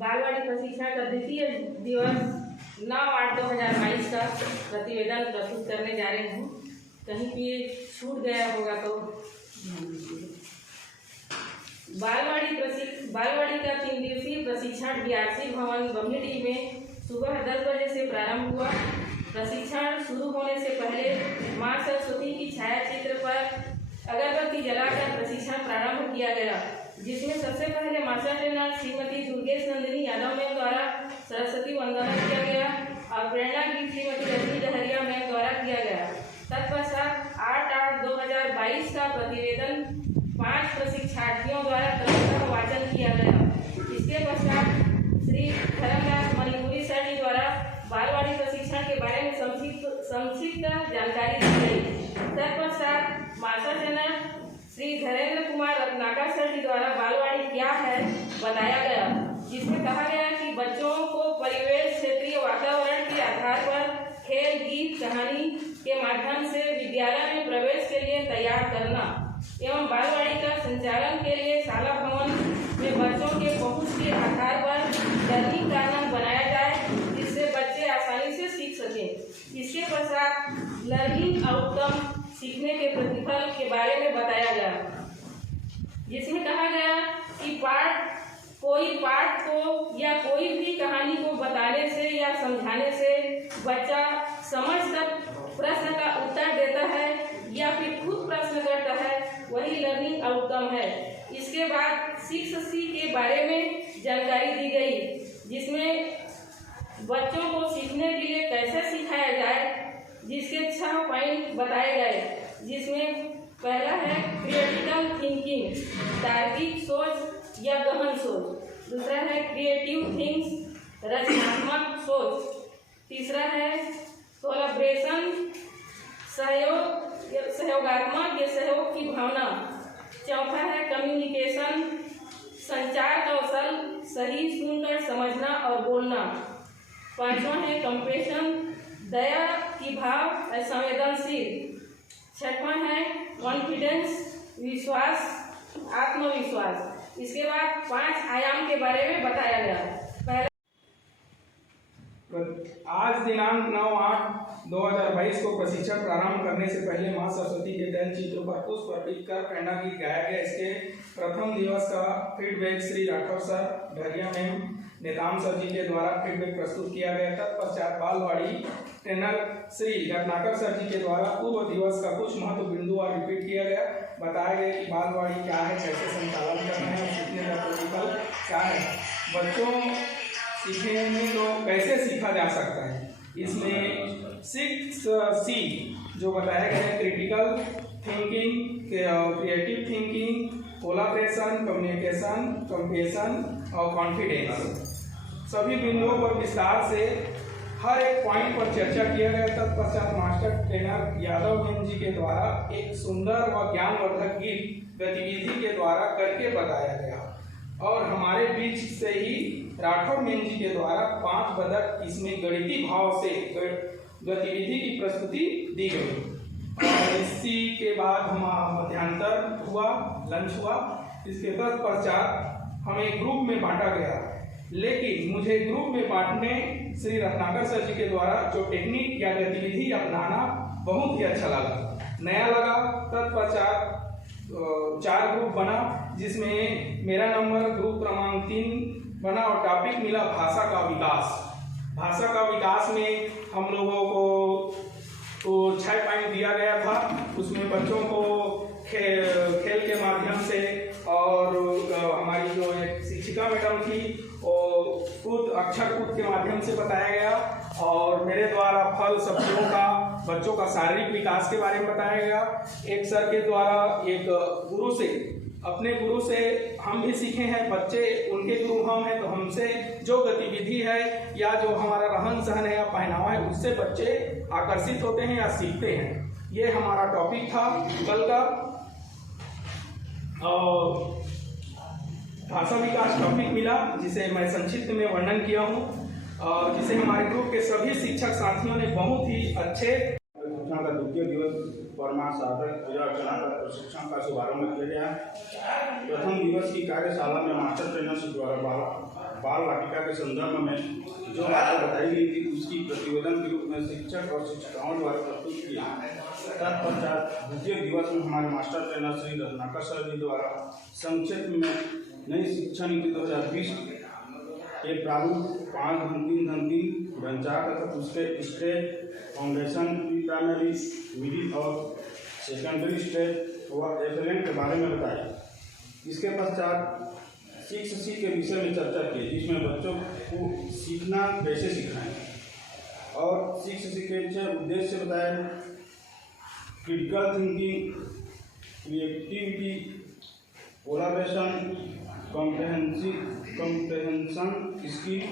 बालवाड़ी प्रशिक्षण का द्वितीय दिवस 9/8/2022 का प्रतिवेदन प्रस्तुत करने जा रही हूँ। कहीं भी छूट गया होगा तो बालवाड़ी का 3 दिवसीय प्रशिक्षण बीआरसी भवन बम्हिडी में सुबह 10 बजे से प्रारंभ हुआ। प्रशिक्षण शुरू होने से पहले माँ सरस्वती की छायाचित्र पर अगरबत्ती जलाकर प्रशिक्षण प्रारंभ किया गया, जिसमें सबसे पहले master trainer Shrimati Durgesh Nandini Yadav ma'am द्वारा सरस्वती वंदना किया गया और प्रेरणा की श्रीमती रजनी डहरिया मैम द्वारा किया गया। तत्पश्चात 8/8/2022 का प्रतिवेदन 5 प्रशिक्षार्थियों द्वारा क्रमशः वाचन किया गया। इसके पश्चात श्री धर्मदास मणिपुरी सर जी द्वारा बालवाड़ी प्रशिक्षण के बारे में संक्षिप्त जानकारी दी गई। तत्पश्चात master trainer Shri Dhirendra Kumar Ratnakar sir ji द्वारा बालवाड़ी क्या है बताया गया, जिसमें कहा गया कि बच्चों को परिवेश क्षेत्रीय वातावरण के आधार पर खेल, गीत, कहानी के माध्यम से विद्यालय में प्रवेश के लिए तैयार करना एवं बालवाड़ी का संचालन के लिए शाला भवन में बच्चों के पहुंच के आधार पर लर्निंग कार्नर बनाया जाए, जिससे बच्चे आसानी से सीख सकें। इसके पश्चात लर्निंग आउटकम सीखने के प्रतिफल के बारे में बताया गया, जिसमें कहा गया कि कोई पाठ को या कोई भी कहानी को बताने से या समझाने से बच्चा समझ कर प्रश्न का उत्तर देता है या फिर खुद प्रश्न करता है, वही लर्निंग आउटकम है। इसके बाद 6C के बारे में जानकारी दी गई, जिसमें बच्चों को सीखने के लिए कैसे सिखाया जाए, जिसके 6 पॉइंट बताए गए, जिसमें पहला है क्रिटिकल थिंकिंग, तार्किक सोच या गहन सोच। दूसरा है क्रिएटिव थिंग्स, रचनात्मक सोच। तीसरा है कोलैबोरेशन, सहयोगात्मक या सहयोग की भावना। चौथा है कम्युनिकेशन, संचार कौशल, सही सुनकर समझना और बोलना। पांचवा है कंपैशन, दया की भाव और संवेदनशील। छठवां है कॉन्फिडेंस, विश्वास, आत्मविश्वास। इसके बाद 5 आयाम के बारे में बताया गया। आज दिनांक 9/8/2022 को प्रशिक्षण प्रारंभ करने से पहले मां सरस्वती के तैल चित्र पर पुष्प अर्पित कर प्रेरणा गीत गाया गया। इसके प्रथम दिवस का feedback Shri Rathore sir, Daharia ma'am, Netam sir ji के द्वारा फीडबैक प्रस्तुत किया गया। तत्पश्चात बालवाड़ी ट्रेनर श्री रत्नाकर सर जी के द्वारा पूर्व दिवस का कुछ महत्व बिंदु और रिपीट किया गया। बताया गया कि बालवाड़ी क्या है, कैसे संचालन करना है और सीखने का प्रतिफल क्या है, बच्चों सीखने को कैसे सीखा जा सकता है। इसमें 6C जो बताया गया है, critical thinking, creative thinking, collaboration, communication, compassion और कॉन्फिडेंस, सभी बिंदुओं पर विस्तार से हर एक पॉइंट पर चर्चा किया गया। तत्पश्चात मास्टर ट्रेनर यादव मैम जी के द्वारा एक सुंदर व ज्ञानवर्धक गीत गतिविधि के द्वारा करके बताया गया और हमारे बीच से ही राठौर मैम जी के द्वारा 5 पदक इसमें गणितीय भाव से गतिविधि की प्रस्तुति दी गई। और इसी के बाद हमारा मध्यांतर हुआ, लंच हुआ। इसके तत्पश्चात हमें ग्रुप में बांटा गया, लेकिन मुझे ग्रुप में बांटने श्री रत्नाकर सर जी के द्वारा जो टेक्निक या गतिविधि अपनाना बहुत ही अच्छा लगा, नया लगा। तत्पश्चात 4 ग्रुप बना, जिसमें मेरा नंबर ग्रुप क्रमांक 3 बना और टॉपिक मिला भाषा का विकास। भाषा का विकास में हम लोगों को 6 पॉइंट दिया गया था। उसमें बच्चों को खेल के माध्यम से और हमारी जो एक शिक्षिका मैडम थी वो अक्षर कूद के माध्यम से बताया गया और मेरे द्वारा फल सब्जियों का, बच्चों का शारीरिक विकास के बारे में बताया गया। एक सर के द्वारा एक गुरु से, अपने गुरु से हम भी सीखे हैं, बच्चे उनके गुरु हम हैं, तो हमसे जो गतिविधि है या जो हमारा रहन सहन है या पहनावा है, उससे बच्चे आकर्षित होते हैं या सीखते हैं। ये हमारा टॉपिक था कल का। और भाषा विकास टॉपिक मिला, जिसे मैं संक्षिप्त में वर्णन किया हूँ और जिसे हमारे ग्रुप के सभी शिक्षक साथियों ने बहुत ही अच्छे। का द्वितीय दिवस परमा साधक पूजा अर्चना का प्रशिक्षण का शुभारंभ किया गया। प्रथम दिवस की कार्यशाला में मास्टर ट्रेनर्स द्वारा बाल वाटिका के संदर्भ में जो बातें बताई गई थी उसकी प्रतिवेदन के रूप में शिक्षक और शिक्षिकाओं द्वारा प्रस्तुत किया। तत्पश्चात द्वितीय दिवस में हमारे master trainer Shri Ratnakar sir ji द्वारा संक्षेप में नई शिक्षा नीति 2020 के प्रारूप 5-3-3 वंचार तथा उसके stage foundation, pre primary, middle और सेकेंडरी स्टेज व एफएलएन के बारे में बताया। इसके पश्चात 6C के विषय में चर्चा की, जिसमें बच्चों को सीखना कैसे सिखाएं और 6C के 6 उद्देश्य बताए: critical thinking, creativity, collaboration, comprehension skill,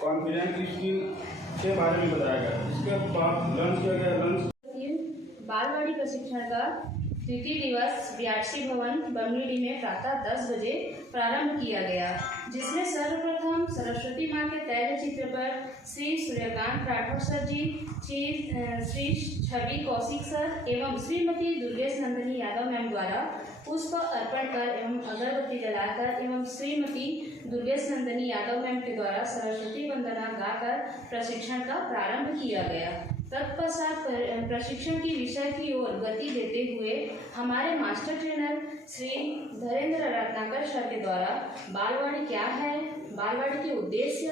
confidence skill के बारे में बताया गया। इसके बाद लंच किया गया। लंच बालवाड़ी प्रशिक्षण का तृतीय दिवस बीआरसी भवन बमनीडी में प्रातः 10 बजे प्रारंभ किया गया, जिसमें सर्वप्रथम सरस्वती माँ के तैल चित्र पर श्री सूर्यकांत राठौर सर जी, श्री छवि कौशिक सर एवं श्रीमती दुर्गेश नंदिनी यादव मैम द्वारा पुष्प अर्पण कर एवं अगरबत्ती जलाकर एवं श्रीमती दुर्गेश नंदिनी यादव मैम के द्वारा सरस्वती वंदना गाकर प्रशिक्षण का प्रारंभ किया गया। तत्पश्चात प्रशिक्षण की विषय की ओर गति देते हुए हमारे master trainer Shri Dhirendra Ratnakar sir के द्वारा बालवाड़ी क्या है, बालवाड़ी के उद्देश्य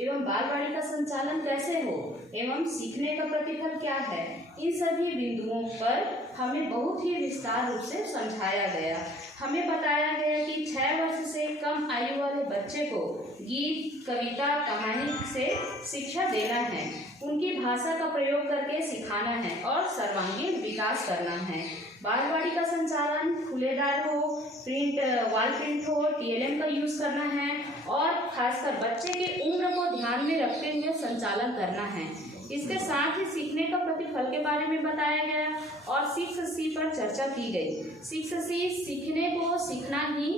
एवं बालवाड़ी का संचालन कैसे हो एवं सीखने का प्रतिफल क्या है, इन सभी बिंदुओं पर हमें बहुत ही विस्तार रूप से समझाया गया। हमें बताया गया कि 6 वर्ष से कम आयु वाले बच्चे को गीत, कविता, कहानी से शिक्षा देना है, उनकी भाषा का प्रयोग करके सिखाना है और सर्वांगीण विकास करना है। बालवाड़ी का संचालन खुलेदार हो, वॉल प्रिंट हो, TLM का यूज़ करना है और खासकर बच्चे के उम्र को ध्यान में रखते हुए संचालन करना है। इसके साथ ही सीखने का प्रतिफल के बारे में बताया गया और 6C पर चर्चा की गई। 6C सीखने को सीखना ही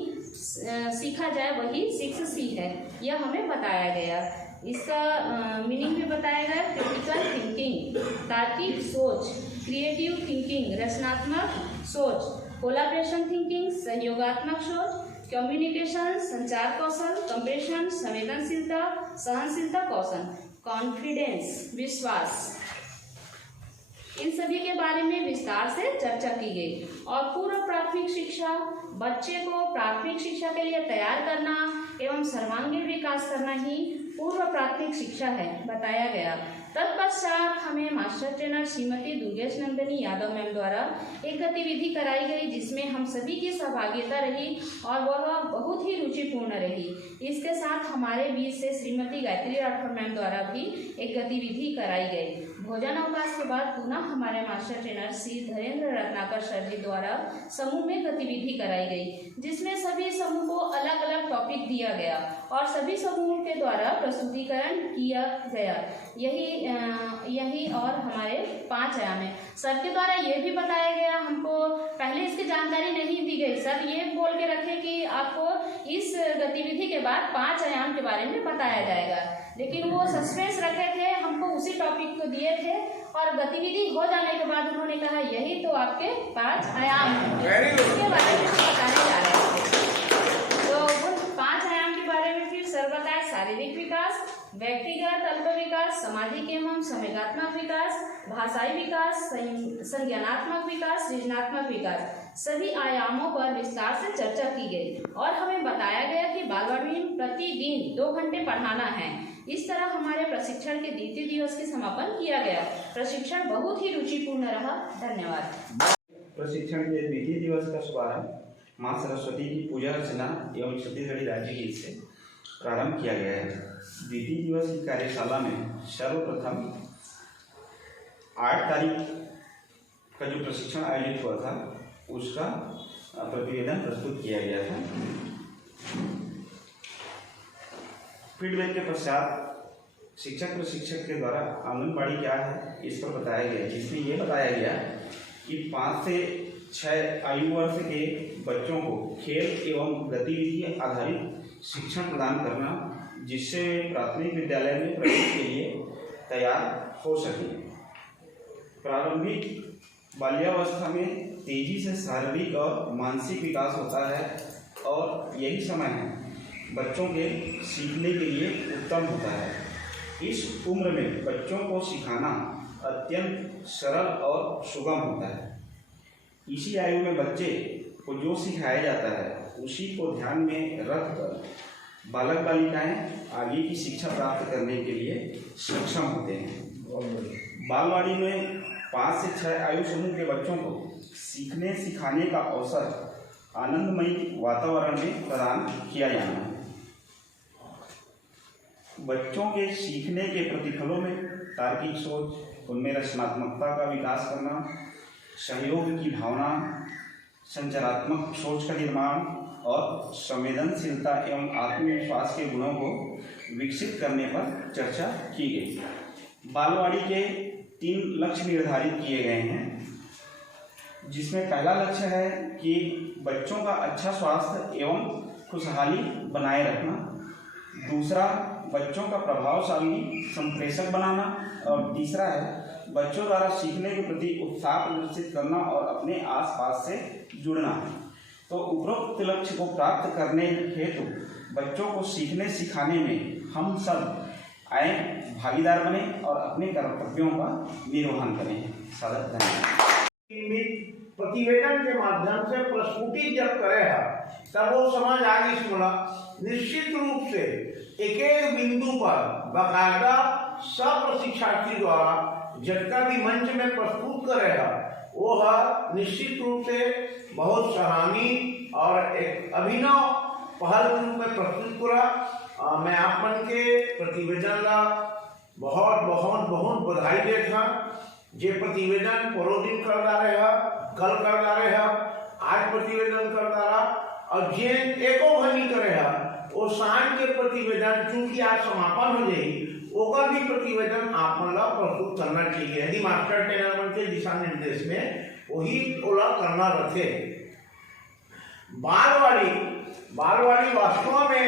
सीखा जाए वही 6C है, यह हमें बताया गया। इसका मीनिंग भी बताया गया। क्रिटिकल थिंकिंग, तार्किक सोच, क्रिएटिव थिंकिंग, रचनात्मक सोच, कोलैबोरेशन थिंकिंग, सहयोगात्मक सोच, कम्युनिकेशन, संचार कौशल, कंप्रेशन, संवेदनशीलता, सहनशीलता कौशल, कॉन्फिडेंस, विश्वास, इन सभी के बारे में विस्तार से चर्चा की गई। और पूर्व प्राथमिक शिक्षा, बच्चे को प्राथमिक शिक्षा के लिए तैयार करना एवं सर्वांगीण विकास करना ही पूर्व प्राथमिक शिक्षा है, बताया गया। तत्पश्चात हमें master trainer Shrimati Durgesh Nandini Yadav ma'am द्वारा एक गतिविधि कराई गई, जिसमें हम सभी की सहभागिता रही और वह बहुत ही रुचिपूर्ण रही। इसके साथ हमारे बीच से श्रीमती गायत्री राठौर मैम द्वारा भी एक गतिविधि कराई गई। भोजन अवकाश के बाद पुनः हमारे master trainer Shri Dhirendra Ratnakar sir ji द्वारा समूह में गतिविधि कराई गई, जिसमें सभी समूह को अलग अलग टॉपिक दिया गया और सभी समूह के द्वारा प्रस्तुतिकरण किया गया। यही और हमारे 5 आयाम है। सर के द्वारा ये भी बताया गया, हमको पहले इसकी जानकारी नहीं दी गई। सर ये बोल के रखे कि आपको इस गतिविधि के बाद 5 आयाम के बारे में बताया जाएगा, लेकिन वो सस्पेंस रखे थे, हमको उसी टॉपिक को दिए थे और गतिविधि हो जाने के बाद उन्होंने कहा यही तो आपके 5 आयाम हैं, इसके बारे में बताने जा रहे थे। तो उन 5 आयाम के बारे में फिर सर बताए: शारीरिक विकास, व्यक्तिगत अल्प विकास, सामाजिक एवं संवेगात्मक विकास, भाषाई विकास, संज्ञानात्मक विकास, सृजनात्मक विकास, सभी आयामों पर विस्तार से चर्चा की गई और हमें बताया गया कि बालवाड़ी में प्रतिदिन 2 घंटे पढ़ाना है। इस तरह हमारे प्रशिक्षण के द्वितीय दिवस के समापन किया गया। प्रशिक्षण बहुत ही रुचिपूर्ण रहा। धन्यवाद। प्रशिक्षण के द्वितीय दिवस का शुभारंभ माँ सरस्वती की पूजा अर्चना एवं छत्तीसगढ़ी राज्य गीत से प्रारंभ किया गया है। द्वितीय दिवस की कार्यशाला में सर्वप्रथम 8 तारीख का जो प्रशिक्षण आयोजित हुआ था उसका प्रतिवेदन प्रस्तुत किया गया था। फीडबैक के पश्चात शिक्षक प्रशिक्षक के द्वारा आंगनबाड़ी क्या है इस पर बताया गया, जिसमें ये बताया गया कि 5 से 6 आयु वर्ष के बच्चों को खेल एवं गतिविधि आधारित शिक्षण प्रदान करना, जिससे प्राथमिक विद्यालय में प्रवेश के लिए तैयार हो सके। प्रारंभिक बाल्यावस्था में तेजी से शारीरिक और मानसिक विकास होता है और यही समय है बच्चों के सीखने के लिए उत्तम होता है। इस उम्र में बच्चों को सिखाना अत्यंत सरल और सुगम होता है। इसी आयु में बच्चे को जो सिखाया जाता है उसी को ध्यान में रखकर बालक बालिकाएं आगे की शिक्षा प्राप्त करने के लिए सक्षम होते हैं। बालवाड़ी में 5 से 6 आयु समूह के बच्चों को सीखने सिखाने का अवसर आनंदमयी वातावरण में प्रदान किया जाना है। बच्चों के सीखने के प्रतिफलों में तार्किक सोच, उनमें रचनात्मकता का विकास करना, सहयोग की भावना, संचारात्मक सोच का निर्माण और संवेदनशीलता एवं आत्मविश्वास के गुणों को विकसित करने पर चर्चा की गई। बालवाड़ी के 3 लक्ष्य निर्धारित किए गए हैं, जिसमें पहला लक्ष्य है कि बच्चों का अच्छा स्वास्थ्य एवं खुशहाली बनाए रखना, दूसरा बच्चों का प्रभावशाली संप्रेषक बनाना और तीसरा है बच्चों द्वारा सीखने के प्रति उत्साह प्रदर्शित करना और अपने आसपास से जुड़ना। तो उपरोक्त लक्ष्य को प्राप्त करने हेतु बच्चों को सीखने सिखाने में हम सब आए भागीदार बने और अपने कर्तव्यों का निर्वहन करें। सादर धन्यवाद। प्रतिवेदन के माध्यम से प्रस्तुति जब करे तब वो समझ आगे सुना निश्चित रूप से एक एक बिंदु पर बाकायदा सब प्रशिक्षार्थी द्वारा जितना भी मंच में प्रस्तुत करे वो निश्चित रूप से बहुत सराहनीय और एक अभिनव पहल के रूप में प्रस्तुत करा। मैं आप मन के प्रतिवेदन का बहुत बहुत बहुत बधाई देता। जे प्रतिवेदन परोदिन करता रहे कल करता रहे आज प्रतिवेदन करता रहा और जे एको घनी करे वो सांझ के प्रतिवेदन चूंकि आज समापन हो जाए ओकर भी प्रतिवेदन आप मन ला प्रस्तुत करना चाहिए। यदि मास्टर ट्रेनर मन के दिशा निर्देश में वही ओला करना रखे। बालवाड़ी वास्तव में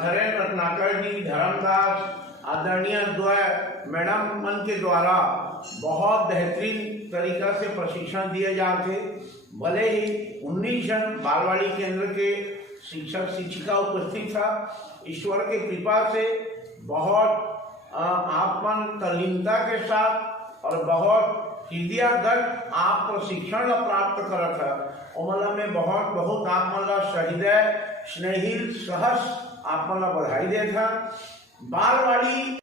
धीरेन्द्र रत्नाकर जी, धर्मदास, आदरणीय द्वय मैडम मन के द्वारा बहुत बेहतरीन तरीका से प्रशिक्षण दिए जाते। भले ही 19 जन बालवाड़ी केंद्र के शिक्षक शिक्षिका उपस्थित था। ईश्वर की कृपा से बहुत आपमन तल्लीनता के साथ और बहुत हृदयगत आप प्रशिक्षण प्राप्त करत है। ओमला में बहुत बहुत आपमन सहृदय स्नेहिल सहस आपमन बधाई देता। बालवाड़ी